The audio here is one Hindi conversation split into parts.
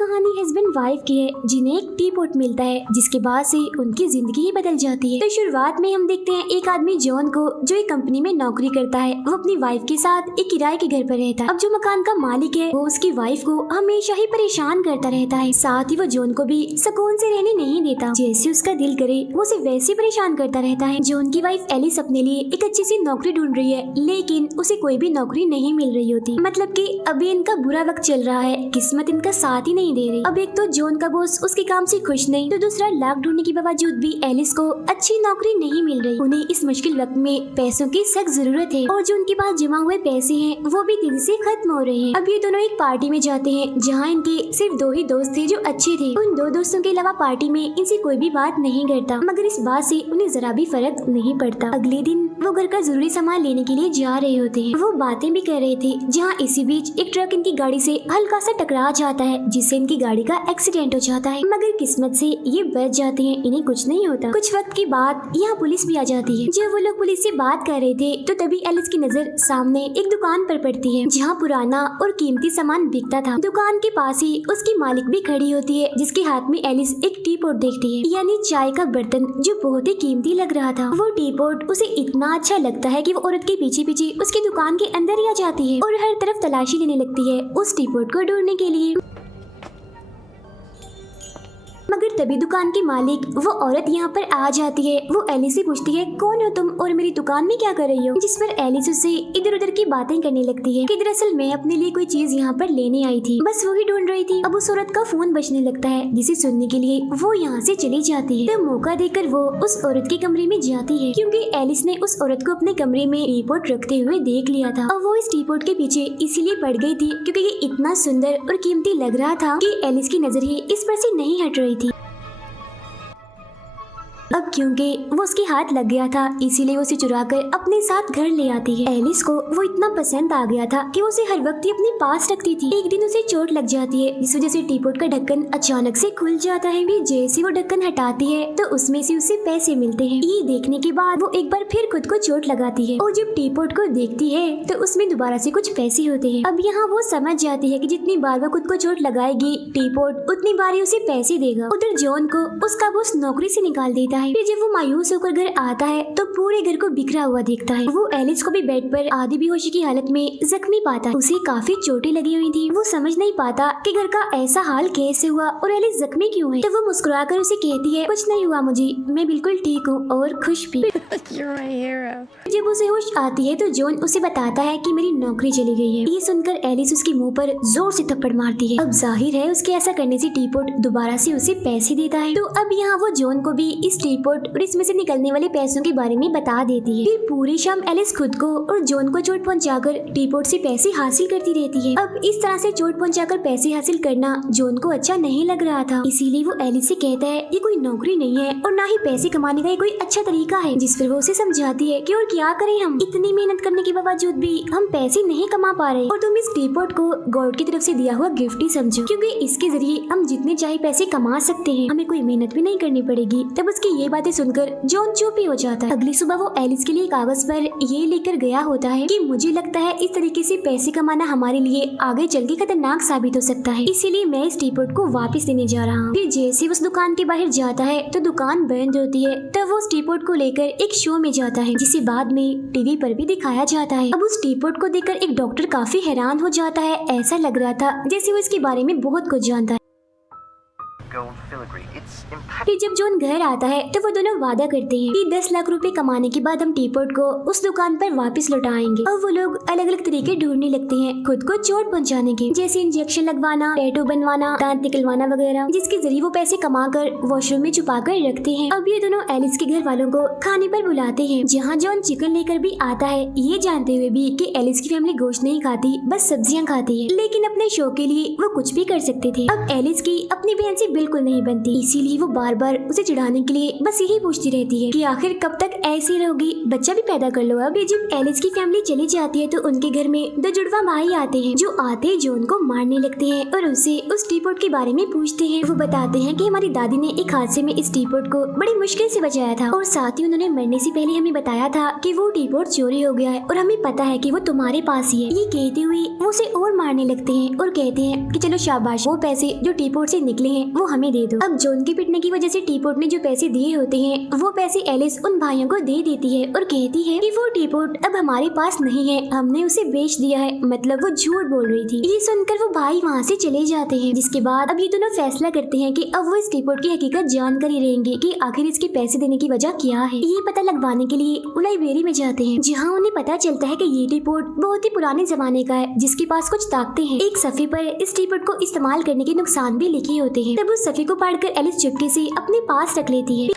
कहानी हस्बैंड वाइफ की है जिन्हें एक टी पॉट मिलता है जिसके बाद से उनकी जिंदगी ही बदल जाती है। तो शुरुआत में हम देखते हैं एक आदमी जॉन को जो एक कंपनी में नौकरी करता है, वो अपनी वाइफ के साथ एक किराए के घर पर रहता है। अब जो मकान का मालिक है वो उसकी वाइफ को हमेशा ही परेशान करता रहता है, साथ ही वो जॉन को भी सुकून से रहने नहीं देता। जैसे उसका दिल करे वो उसे वैसे परेशान करता रहता है। जॉन की वाइफ एलिस अपने लिए एक अच्छी सी नौकरी ढूंढ रही है, लेकिन उसे कोई भी नौकरी नहीं मिल रही होती। मतलब कि अभी इनका बुरा वक्त चल रहा है, किस्मत इनका साथ ही नहीं दे रही। अब एक तो जॉन का बॉस उसके काम से खुश नहीं, तो दूसरा लाख ढूंढने के बावजूद भी एलिस को अच्छी नौकरी नहीं मिल रही। उन्हें इस मुश्किल वक्त में पैसों की सख्त जरूरत है और जो उनके पास जमा हुए पैसे हैं वो भी तेजी से खत्म हो रहे हैं। अब ये दोनों एक पार्टी में जाते हैं जहाँ इनके सिर्फ दो ही दोस्त थे जो अच्छे थे। उन दो दोस्तों के अलावा पार्टी में इनसे कोई भी बात नहीं करता, मगर इस बात से उन्हें जरा भी फर्क नहीं पड़ता। अगले दिन वो घर का जरूरी सामान लेने के लिए जा रहे होते हैं। वो बातें भी कर रहे थे जहाँ इसी बीच एक ट्रक इनकी गाड़ी से हल्का सा टकरा जाता है, जिससे इनकी गाड़ी का एक्सीडेंट हो जाता है। मगर किस्मत से ये बच जाते हैं, इन्हें कुछ नहीं होता। कुछ वक्त के बाद यहाँ पुलिस भी आ जाती है। जब वो लोग पुलिस से बात कर रहे थे तो तभी एलिस की नजर सामने एक दुकान पर पड़ती है जहाँ पुराना और कीमती सामान बिकता था। दुकान के पास ही उसकी मालिक भी खड़ी होती है, जिसके हाथ में एलिस एक टी पॉट देखती है, यानी चाय का बर्तन जो बहुत ही कीमती लग रहा था। वो टी पॉट उसे इतना अच्छा लगता है कि वो औरत के पीछे पीछे उसकी दुकान के अंदर ही आ जाती है और हर तरफ तलाशी लेने लगती है उस टी पॉट को ढूंढने के लिए। मगर तभी दुकान की मालिक वो औरत यहाँ पर आ जाती है। वो एलिस से पूछती है, कौन हो तुम और मेरी दुकान में क्या कर रही हो? जिस पर एलिस उससे इधर उधर की बातें करने लगती है कि दरअसल मैं अपने लिए कोई चीज यहाँ पर लेने आई थी, बस वही ढूंढ रही थी। अब उस औरत का फोन बजने लगता है, जिसे सुनने के लिए वो यहाँ से चली जाती है। तो मौका देकर वो उस औरत के कमरे में जाती है, क्योंकि एलिस ने उस औरत को अपने कमरे में टी पॉट रखते हुए देख लिया था। और वो इस टी पॉट के पीछे इसीलिए पड़ गई थी क्योंकि ये इतना सुंदर और कीमती लग रहा था कि एलिस की नजर ही इस पर से नहीं हट रही थी। अब क्योंकि वो उसके हाथ लग गया था, इसीलिए उसे चुरा कर अपने साथ घर ले आती है। एलिस को वो इतना पसंद आ गया था कि वो उसे हर वक्त ही अपने पास रखती थी। एक दिन उसे चोट लग जाती है, जिस वजह से टी पॉट का ढक्कन अचानक से खुल जाता है। भी जैसे वो ढक्कन हटाती है तो उसमें से उसे पैसे मिलते हैं। ये देखने के बाद वो एक बार फिर खुद को चोट लगाती है और जब टी पॉट को देखती है तो उसमें दोबारा से कुछ पैसे होते हैं। अब यहाँ वो समझ जाती है कि जितनी बार वो खुद को चोट लगाएगी टी पॉट उतनी बार ही उसे पैसे देगा। उधर जॉन को उसका बॉस नौकरी से निकाल देता है। फिर जब वो मायूस होकर घर आता है तो पूरे घर को बिखरा हुआ देखता है। वो एलिस को भी बेड पर आधी बेहोशी की हालत में जख्मी पाता है। उसे काफी चोटें लगी हुई थी। वो समझ नहीं पाता कि घर का ऐसा हाल कैसे हुआ और एलिस जख्मी क्यों है। तो वो मुस्कुराकर उसे कहती है, कुछ नहीं हुआ मुझे, मैं बिल्कुल ठीक हूँ और खुश भी। जब उसे होश आती है तो जॉन उसे बताता है कि मेरी नौकरी चली गई है। ये सुनकर एलिस उसके मुंह पर जोर से थप्पड़ मारती है। अब जाहिर है उसके ऐसा करने से टी पॉट दोबारा से उसे पैसे देता है। तो अब यहाँ वो जॉन को भी इस टी पॉट और इसमें से निकलने वाले पैसों के बारे में बता देती है। फिर पूरी शाम एलिस खुद को और जॉन को चोट पहुंचाकर टी पॉट से पैसे हासिल करती रहती है। अब इस तरह से चोट पहुंचाकर पैसे हासिल करना जॉन को अच्छा नहीं लग रहा था, इसीलिए वो एलिस से कहता है ये कोई नौकरी नहीं है और ना ही पैसे कमाने का ये कोई अच्छा तरीका है। जिस पर वो उसे समझाती है कि और क्या करें, हम इतनी मेहनत करने के बावजूद भी हम पैसे नहीं कमा पा रहे और तुम इस टी पॉट को गॉड की तरफ से दिया हुआ गिफ्ट ही समझो, क्योंकि इसके जरिए हम जितने चाहे पैसे कमा सकते हैं, हमें कोई मेहनत भी नहीं करनी पड़ेगी। तब उसकी ये बातें सुनकर जॉन चुप ही हो जाता है। अगली सुबह वो एलिस के लिए कागज पर ये लेकर गया होता है कि मुझे लगता है इस तरीके से पैसे कमाना हमारे लिए आगे चल के खतरनाक साबित हो सकता है, इसीलिए मैं इस टी पॉट को वापस देने जा रहा हूँ। फिर जैसे उस दुकान के बाहर जाता है तो दुकान बंद होती है। तब वो उस टी पॉट को लेकर एक शो में जाता है, जिसे बाद में टीवी पर भी दिखाया जाता है। अब उस टी पॉट को देखकर एक डॉक्टर काफी हैरान हो जाता है। ऐसा लग रहा था जैसे वो इसके बारे में बहुत कुछ जानता है। फिर जब जॉन घर आता है तो वो दोनों वादा करते हैं कि 10 लाख रुपए कमाने के बाद हम टी पॉट को उस दुकान पर वापस लौटाएंगे। और वो लोग अलग अलग तरीके ढूंढने लगते हैं खुद को चोट पहुंचाने के, जैसे इंजेक्शन लगवाना, टैटू बनवाना, दांत निकलवाना वगैरह, जिसके जरिए वो पैसे कमाकर वॉशरूम में छुपा कर रखते हैं। अब ये दोनों एलिस के घर वालों को खाने पर बुलाते हैं, जहाँ जॉन चिकन लेकर भी आता है, ये जानते हुए भी कि एलिस की फैमिली गोश्त नहीं खाती, बस सब्जियाँ खाती है। लेकिन अपने शो के लिए वो कुछ भी कर सकते थे। अब एलिस की अपनी बहन से बिल्कुल नहीं बनती। इसीलिए वो बार बार उसे चिढ़ाने के लिए बस यही पूछती रहती है कि आखिर कब तक ऐसे रहोगी, बच्चा भी पैदा कर लो। अब ये जब एलिस की फैमिली चली जाती है तो उनके घर में दो जुड़वा भाई आते हैं जो आते ही जॉन को मारने लगते हैं और उसे उस टीपॉट के बारे में पूछते हैं। वो बताते हैं कि हमारी दादी ने एक हादसे में इस टीपॉट को बड़ी मुश्किल से बचाया था और साथ ही उन्होंने मरने से पहले हमें बताया था कि वो टीपॉट चोरी हो गया है और हमें पता है कि वो तुम्हारे पास ही है। ये कहते हुए वो उसे और मारने लगते हैं और कहते हैं कि चलो शाबाश, वो पैसे जो टीपॉट से निकले हैं वो हमें दे दो। अब जॉन के पिटने की वजह से टीपॉट ने जो पैसे दिए होते हैं वो पैसे एलिस उन भाइयों को दे देती है और कहती है कि वो टीपॉट अब हमारे पास नहीं है, हमने उसे बेच दिया है। मतलब वो झूठ बोल रही थी। ये सुनकर वो भाई वहाँ से चले जाते हैं, जिसके बाद अब ये दोनों फैसला करते हैं कि अब वो इस टीपॉट की हकीकत जानकर ही रहेंगे कि आखिर इसके पैसे देने की वजह क्या है। ये पता लगवाने के लिए वो लाइब्रेरी में जाते हैं, जहाँ उन्हें पता चलता है कि ये टीपॉट बहुत ही पुराने जमाने का है जिसके पास कुछ ताकतें हैं। एक सफ़े पर इस टीपॉट को इस्तेमाल करने के नुकसान भी लिखे होते हैं। तब उस सफ़े को पढ़कर एलिस चुपके से अपने पास रख लेती है।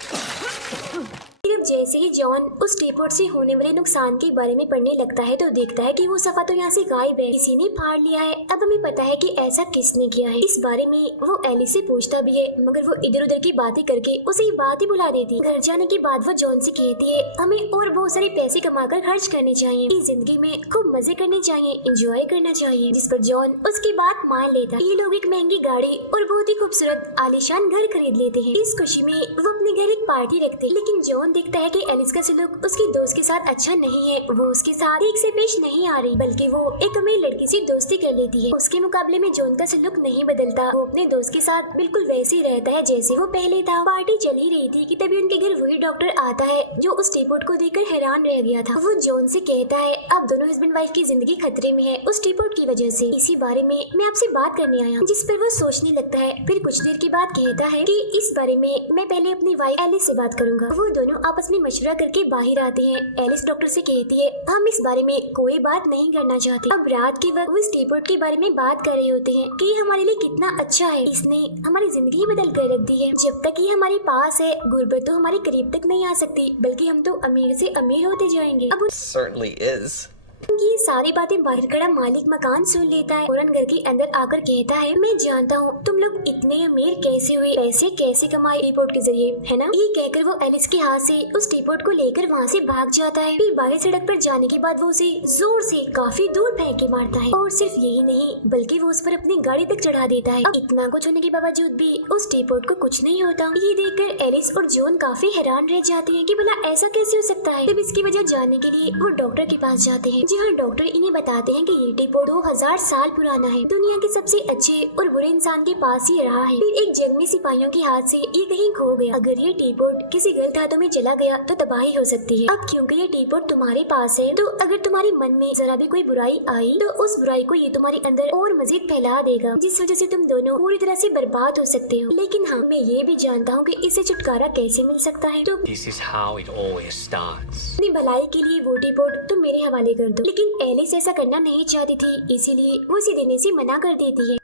जैसे ही जॉन उस टीपॉट से होने वाले नुकसान के बारे में पढ़ने लगता है तो देखता है कि वो सफा तो यहाँ से गायब है, किसी ने फाड़ लिया है। अब हमें पता है कि ऐसा किसने किया है। इस बारे में वो एलिस से पूछता भी है, मगर वो इधर उधर की बातें करके उसे बात ही बुला देती। घर जाने के बाद वो जॉन से कहती है हमें और बहुत सारे पैसे कमाकर खर्च करने चाहिए, इस जिंदगी में खूब मजे करने चाहिए, एंजॉय करना चाहिए। जिस पर जॉन उसकी बात मान लेता। ये लोग एक महंगी गाड़ी और बहुत ही खूबसूरत आलीशान घर खरीद लेते हैं। इस खुशी में वो अपने घर एक पार्टी रखते, लेकिन जॉन देखता है कि एलिस का सलूक उसकी दोस्त के साथ अच्छा नहीं है। वो उसके साथ ठीक से पेश नहीं आ रही, बल्कि वो एक अमीर लड़की से दोस्ती कर लेती है। उसके मुकाबले में जॉन का सलूक नहीं बदलता, वो अपने दोस्त के साथ बिल्कुल वैसे ही रहता है जैसे वो पहले था। पार्टी चल ही रही थी कि तभी उनके घर वही डॉक्टर आता है जो उस टीपॉट को देखकर हैरान रह गया था। वो जॉन से कहता है अब दोनों हस्बैंड वाइफ की जिंदगी खतरे में है उस टीपॉट की वजह से, इसी बारे में मैं आपसे बात करने आया। जिस पर वो सोचने लगता है। फिर कुछ देर के बाद कहता है कि इस बारे में मैं पहले अपनी वाइफ एलिस से बात करूंगा। वो दोनों आपस में मशवरा करके बाहर आते हैं। एलिस डॉक्टर से कहती है हम इस बारे में कोई बात नहीं करना चाहते। अब रात के वक्त वो इस टीपॉट के बारे में बात कर रहे होते हैं कि ये हमारे लिए कितना अच्छा है, इसने हमारी जिंदगी बदल कर रख दी है। जब तक ये हमारे पास है गुर्बत तो हमारे करीब तक नहीं आ सकती, बल्कि हम तो अमीर से अमीर होते जाएंगे। अब ये सारी बातें बाहर खड़ा मालिक मकान सुन लेता है। फौरन घर के अंदर आकर कहता है मैं जानता हूँ तुम लोग इतने अमीर कैसे हुए, पैसे कैसे कमाए टीपॉट के जरिए, है ना। ये कहकर वो एलिस के हाथ से उस टीपॉट को लेकर वहाँ से भाग जाता है। फिर बाहर सड़क पर जाने के बाद वो उसे जोर से काफी दूर फेंक के मारता है और सिर्फ यही नहीं बल्कि वो उस पर अपनी गाड़ी तक चढ़ा देता है। अब इतना कुछ होने के बावजूद भी उस टीपॉट को कुछ नहीं होता। ये देखकर एलिस और जॉन काफी हैरान रह जाते हैं कि भला ऐसा कैसे हो सकता है। तब इसकी वजह जानने के लिए वो डॉक्टर के पास जाते हैं। जी हाँ, डॉक्टर इन्हें बताते हैं कि ये टीपॉट 2000 साल पुराना है, दुनिया के सबसे अच्छे और बुरे इंसान के पास ही रहा है। फिर एक जंग में सिपाहियों के हाथ से ये कहीं खो गया। अगर ये टीपॉट किसी गलत हाथों में चला गया तो तबाही हो सकती है। अब क्योंकि ये टीपॉट तुम्हारे पास है तो अगर तुम्हारे मन में जरा भी कोई बुराई आई तो उस बुराई को ये तुम्हारे अंदर और मजीद फैला देगा, जिस वजह से तुम दोनों पूरी तरह से बर्बाद हो सकते हो। लेकिन हाँ, मैं ये भी जानता हूँ कि इससे छुटकारा कैसे मिल सकता है। तो अपनी भलाई के लिए वो टीपॉट तुम मेरे हवाले कर दो। लेकिन एलिस ऐसा करना नहीं चाहती थी, इसीलिए वो उसे देने से मना कर देती है।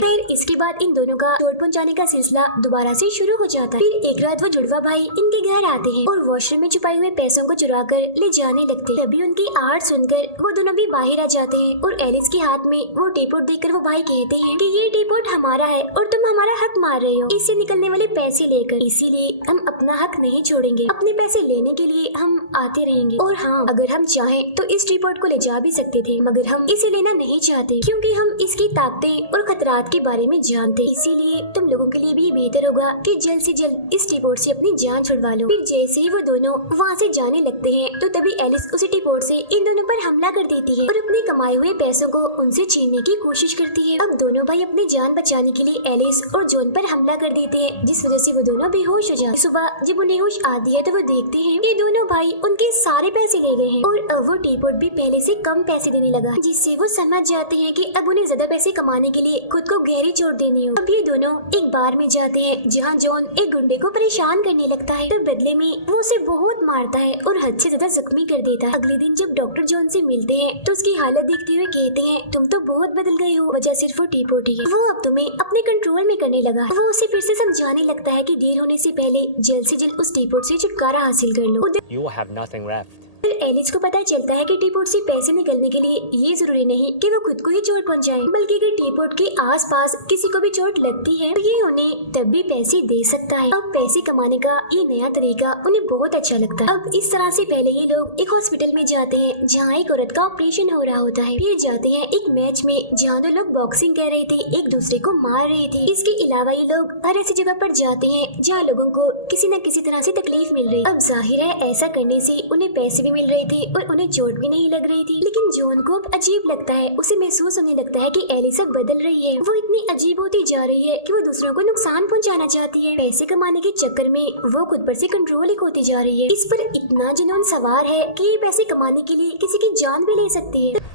फिर इसके बाद इन दोनों का चोट पहुंचाने का सिलसिला दोबारा से शुरू हो जाता है। फिर एक रात वो जुड़वा भाई इनके घर आते हैं और वॉशरूम में छुपाए हुए पैसों को चुरा कर ले जाने लगते हैं। तभी उनकी आहट सुनकर वो दोनों भी बाहर आ जाते हैं और एलिस के हाथ में वो टीपॉट देखकर वो भाई कहते हैं कि ये टीपॉट हमारा है और तुम हमारा हक मार रहे हो इससे निकलने वाले पैसे लेकर, इसीलिए हम अपना हक नहीं छोड़ेंगे। अपने पैसे लेने के लिए हम आते रहेंगे और हाँ, अगर हम चाहें तो इस टीपॉट को ले जा भी सकते थे, मगर हम इसे लेना नहीं चाहते क्योंकि हम इसकी ताकतें और खतरात के बारे में जानते। इसीलिए तुम लोगों के लिए भी बेहतर होगा कि जल्द से जल्द इस टीपॉट से अपनी जान छुड़वा लो। फिर जैसे ही वो दोनों वहाँ से जाने लगते हैं तो तभी एलिस उसी टीपॉट से इन दोनों पर हमला कर देती है और अपने कमाए हुए पैसों को उनसे छीनने की कोशिश करती है। अब दोनों भाई अपनी जान बचाने के लिए एलिस और जॉन पर हमला कर देते हैं, जिस वजह से वो दोनों बेहोश हो जाते। सुबह जब उन्हें होश आती है तो वो देखते हैं कि दोनों भाई उनके सारे पैसे ले गए हैं और अब वो टीपॉट भी पहले से कम पैसे देने लगा, जिससे वो समझ जाते हैं कि अब उन्हें ज्यादा पैसे कमाने के लिए खुद को गहरी चोट देनी हो। अब ये दोनों एक बार में जाते हैं जहाँ जॉन एक गुंडे को परेशान करने लगता है, तो बदले में वो उसे बहुत मारता है और हद से ज्यादा जख्मी कर देता है। अगले दिन जब डॉक्टर जॉन से मिलते हैं तो उसकी हालत देखते हुए कहते हैं तुम तो बहुत बदल गए हो, वजह सिर्फ वो टीपॉट ही है, वो अब तुम्हें अपने कंट्रोल में करने लगा है। वो उसे फिर से समझाने लगता है कि देर होने से पहले जल्द से जल्द उस टीपॉट से छुटकारा हासिल कर लो। You have nothing left. फिर एलिस को पता चलता है कि टीपोट से पैसे निकलने के लिए ये जरूरी नहीं कि वो खुद को ही चोट पहुंचाए, बल्कि अगर टीपोट के आसपास किसी को भी चोट लगती है तो ये उन्हें तब भी पैसे दे सकता है। अब पैसे कमाने का ये नया तरीका उन्हें बहुत अच्छा लगता है। अब इस तरह से पहले ये लोग एक हॉस्पिटल में जाते हैं जहाँ एक औरत का ऑपरेशन हो रहा होता है। फिर जाते हैं एक मैच में जहाँ दो लोग बॉक्सिंग कर रहे थे, एक दूसरे को मार रहे थे। इसके अलावा ये लोग हर ऐसी जगह पर जाते हैं जहाँ लोगों को किसी न किसी तरह से तकलीफ मिल रही। अब जाहिर है ऐसा करने से उन्हें पैसे भी मिल रहे थे और उन्हें चोट भी नहीं लग रही थी। लेकिन जॉन को अब अजीब लगता है, उसे महसूस होने लगता है कि एलिस अब बदल रही है। वो इतनी अजीब होती जा रही है कि वो दूसरों को नुकसान पहुंचाना चाहती है। पैसे कमाने के चक्कर में वो खुद पर से कंट्रोल ही खोती जा रही है। इस पर इतना जुनून सवार है कि ये पैसे कमाने के लिए किसी की जान भी ले सकती है।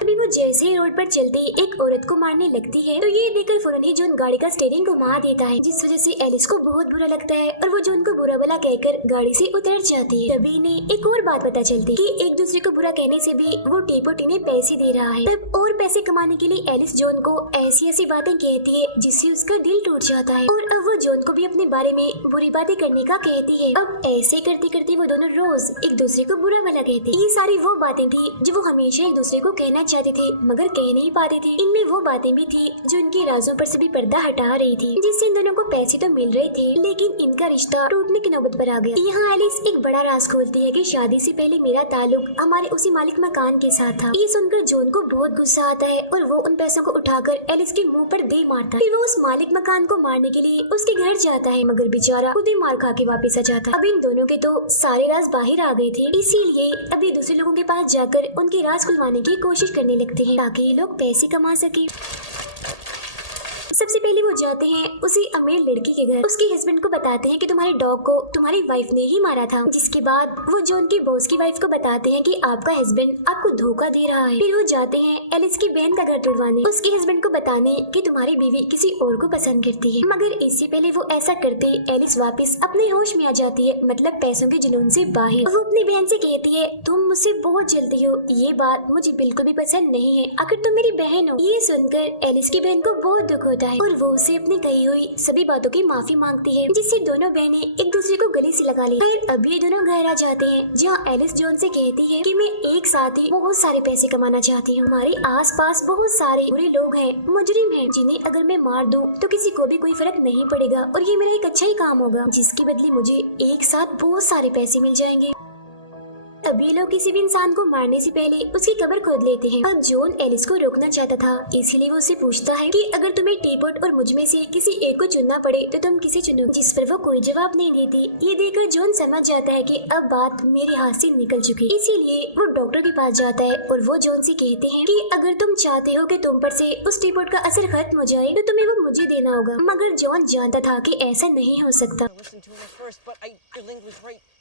तभी वो जैसे ही रोड पर चलती एक औरत को मारने लगती है तो ये देखकर फौरन ही जॉन गाड़ी का स्टीयरिंग घुमा देता है, जिस वजह से एलिस को बहुत बुरा लगता है और वो जॉन को बुरा भला कहकर गाड़ी से उतर जाती है। तभी इन्हें एक और बात पता चलती कि एक दूसरे को बुरा कहने से भी वो टीपोट इन्हें पैसे दे रहा है। तब और पैसे कमाने के लिए एलिस जॉन को ऐसी ऐसी बातें कहती है जिससे उसका दिल टूट जाता है और अब वो जॉन को भी अपने बारे में बुरी बातें करने का कहती है। अब ऐसे करते करते वो दोनों रोज एक दूसरे को बुरा भला कहते। ये सारी वो बातें थी जो वो हमेशा एक दूसरे को कहना चाहते थे मगर कह नहीं पाते थे। इनमें वो बातें भी थी जो इनके राजों पर से भी पर्दा हटा रही थी, जिससे इन दोनों को पैसे तो मिल रहे थे लेकिन इनका रिश्ता टूटने की नौबत पर आ गया। यहाँ एलिस एक बड़ा राज खोलती है कि शादी से पहले मेरा ताल्लुक हमारे उसी मालिक मकान के साथ था। ये सुनकर जॉन को बहुत गुस्सा आता है और वो उन पैसों को उठाकर एलिस के मुंह पर दे मारता है। फिर वो उस मालिक मकान को मारने के लिए उसके घर जाता है मगर बेचारा खुद ही मार खा के वापस आ जाता है। अब इन दोनों के तो सारे राज बाहर आ गए थे, इसीलिए अब ये दूसरे लोगों के पास जाकर उनके राज खुलवाने की कोशिश करने लगते हैं ताकि ये लोग पैसे कमा सके। सबसे पहले वो जाते हैं उसी अमीर लड़की के घर। उसके हस्बैंड को बताते हैं कि तुम्हारे डॉग को तुम्हारी वाइफ ने ही मारा था। जिसके बाद वो जॉन की बॉस की वाइफ को बताते हैं कि आपका हस्बैंड आपको धोखा दे रहा है। फिर वो जाते हैं एलिस की बहन का घर तोड़वाने, उसके हस्बैंड को बताने कि तुम्हारी बीवी किसी और को पसंद करती है। मगर इससे पहले वो ऐसा करते एलिस वापस अपने होश में आ जाती है, मतलब पैसों के जुनून से बाहर। वो अपनी बहन से कहती है तुम मुझसे बहुत जलती हो, ये बात मुझे बिल्कुल भी पसंद नहीं है, आखिर तुम मेरी बहन हो। ये सुनकर एलिस की बहन को बहुत दुख होता है और वो उसे अपनी कही हुई सभी बातों की माफी मांगती है, जिससे दोनों बहनें एक दूसरे को गले से लगा ली। फिर अब ये दोनों घर आ जाते हैं जहाँ एलिस जॉन से कहती है कि मैं एक साथ ही बहुत सारे पैसे कमाना चाहती हूँ। हमारे आसपास बहुत सारे बुरे लोग हैं, मुजरिम हैं, जिन्हें अगर मैं मार दूं तो किसी को भी कोई फर्क नहीं पड़ेगा और ये मेरा एक अच्छा ही काम होगा, जिसके बदले मुझे एक साथ बहुत सारे पैसे मिल जाएंगे। अब ये लोग किसी भी इंसान को मारने से पहले उसकी कब्र खोद लेते हैं। अब जॉन एलिस को रोकना चाहता था, इसीलिए वो उससे पूछता है कि अगर तुम्हें टीपोट और मुझ में से किसी एक को चुनना पड़े तो तुम किसे चुनोगे, जिस पर वो कोई जवाब नहीं देती। ये देखकर जॉन समझ जाता है कि अब बात मेरे हाथ से निकल चुकी, इसीलिए वो डॉक्टर के पास जाता है और वो जॉन से कहते हैं कि अगर तुम चाहते हो कि तुम पर से उस टीपोट का असर खत्म हो जाए तो तुम्हें वो मुझे देना होगा। मगर जॉन जानता था कि ऐसा नहीं हो सकता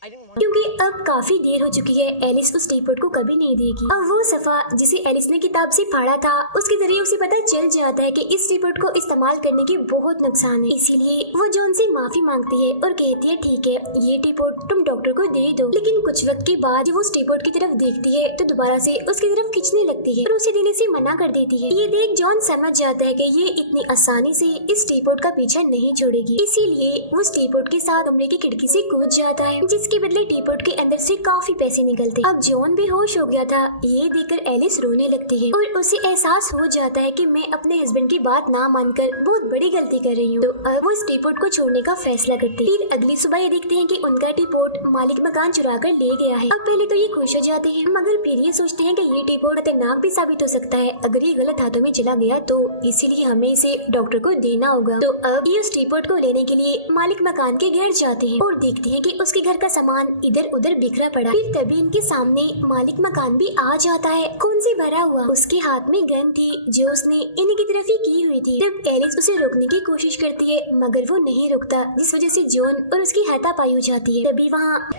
क्योंकि अब काफी देर हो चुकी है, एलिस उस टीपोट को कभी नहीं देगी। अब वो सफा जिसे एलिस ने किताब से पढ़ा था उसके जरिए उसे पता चल जाता है कि इस टीपोट को इस्तेमाल करने के बहुत नुकसान है, इसीलिए वो जॉन से माफी मांगती है और कहती है ठीक है ये टीपोट तुम डॉक्टर को दे दो। लेकिन कुछ वक्त के बाद जब वो उस टीपोट की तरफ देखती है तो दोबारा से उसकी तरफ खींचने लगती है और उसे देने से मना कर देती है। ये देख जॉन समझ जाता है कि ये इतनी आसानी से इस टीपोट का पीछा नहीं छोड़ेगी, इसीलिए वो उस टीपोट के साथ कमरे की खिड़की से कूद जाता है, जिसके बदले टीपोट के अंदर से काफी पैसे निकलते। अब जॉन बेहोश हो गया था, ये देखकर एलिस रोने लगती है और उसे एहसास हो जाता है कि मैं अपने हस्बैंड की बात ना मानकर बहुत बड़ी गलती कर रही हूँ। तो अब वो इस टीपोट को छोड़ने का फैसला करती है। फिर अगली सुबह ये देखते हैं कि उनका टीपोट मालिक मकान चुरा कर ले गया है। अब पहले तो ये खुश हो जाते हैं मगर फिर ये सोचते हैं कि ये टीपोट खतरनाक भी साबित हो सकता है अगर ये गलत हाथों में चला गया तो, इसीलिए हमें इसे डॉक्टर को देना होगा। तो अब ये उस टीपोट को लेने के लिए मालिक मकान के घर जाते हैं और देखते हैं कि उसके घर का सामान इधर उधर बिखरा पड़ा। फिर तभी इनके सामने मालिक मकान भी आ जाता है, खून से भरा हुआ। उसके हाथ में गन थी जो उसने इन्हीं की तरफ ही की हुई थी। तब एलिस उसे रोकने की कोशिश करती है मगर वो नहीं रुकता, जिस वजह से जॉन और उसकी हाथापाई हो जाती है। तभी वहाँ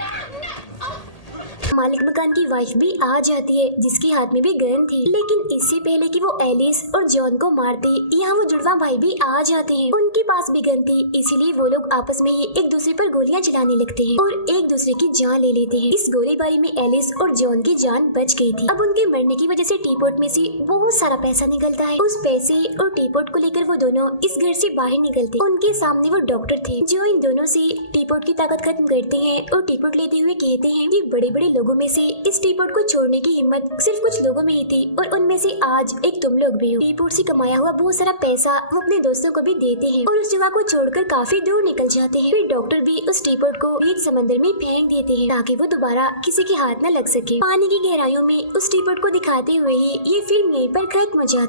मालिक मकान की वाइफ भी आ जाती है जिसके हाथ में भी गन थी। लेकिन इससे पहले कि वो एलिस और जॉन को मारते यहाँ वो जुड़वा भाई भी आ जाते हैं। उन उनके पास भी गन थी, इसीलिए वो लोग आपस में ही एक दूसरे पर गोलियां चलाने लगते हैं और एक दूसरे की जान ले लेते हैं। इस गोलीबारी में एलिस और जॉन की जान बच गई थी। अब उनके मरने की वजह से टीपॉट में से बहुत सारा पैसा निकलता है। उस पैसे और टीपॉट को लेकर वो दोनों इस घर से बाहर निकलते। उनके सामने वो डॉक्टर थे जो इन दोनों से टीपॉट की ताकत खत्म करते हैं और टीपॉट लेते हुए कहते हैं कि बड़े बड़े लोगों में से इस टीपॉट को छोड़ने की हिम्मत सिर्फ कुछ लोगों में ही थी और उनमें से आज एक तुम लोग भी हो। टीपॉट से कमाया हुआ बहुत सारा पैसा वो अपने दोस्तों को भी देते हैं और उस जगह को छोड़कर काफी दूर निकल जाते हैं। फिर डॉक्टर भी उस टीपॉट को एक समंदर में फेंक देते हैं ताकि वो दोबारा किसी के हाथ न लग सके। पानी की गहराइयों में उस टीपॉट को दिखाते हुए ही ये फिल्म यहीं पर खत्म हो जाती है।